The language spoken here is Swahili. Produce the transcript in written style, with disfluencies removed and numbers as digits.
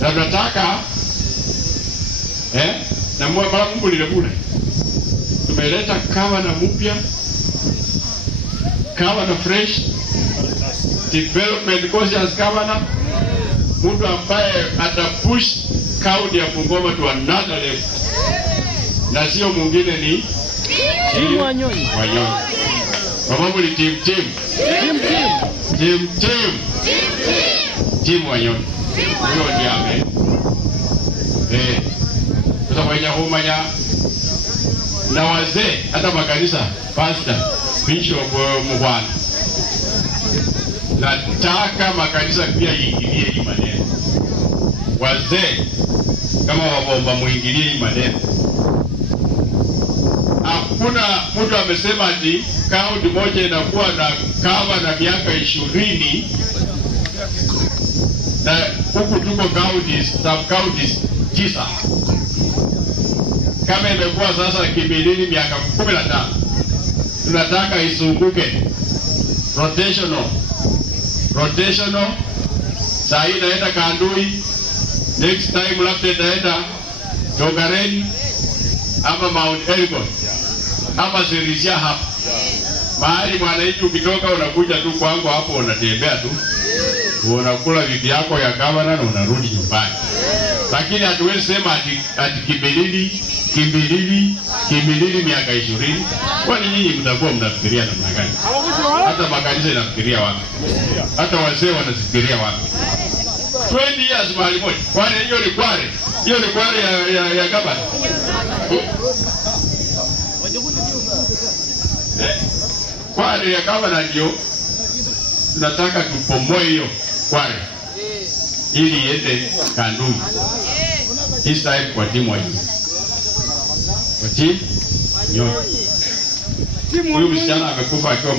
na tunataka na mara Mungu lile tumeleta kawa na mpya, kawa na fresh development conscious governor, mtu ambaye atapush kaunti ya Bungoma to another level, na sio mwingine ni Tim Wanyonyi. Sababu ni Tim Wanyonyi. Huyo ndiye ame sasa kwenye humanya na wazee hata makanisa, pastor, bishop, mwana. Nataka makanisa pia iingilie hii maneno. Wazee kama wabomba muingilie hii maneno. Hakuna mtu amesema ati kaunti moja inakuwa na kama na miaka 20 na huku tuko counties, sub counties 9. Kama imekuwa sasa Kimilili miaka 15, tunataka isunguke rotational. Saa hii naenda Kandui, next time labda itaenda Tongareni ama Mount Elgon ama Sirisia hapa. Mahali mwananchi ukitoka unakuja tu kwangu hapo, unatembea tu, unakula vipi yako ya gavana na unarudi nyumbani. Lakini hatuwezi sema ati Kimilili miaka 20. Kwani nyinyi mtakuwa mnafikiria namna gani? Hata makanisa inafikiria wapi? Hata wazee wanafikiria wapi? 20 years mahali moja. Kwani hiyo ni kware? Hiyo ni kware ya gavana. Kware ya gavana ndio tunataka tupomoe hiyo kware ili iende Kandui. This time kwa timu hii. Kwa timu Huyu msichana amekufa akiwa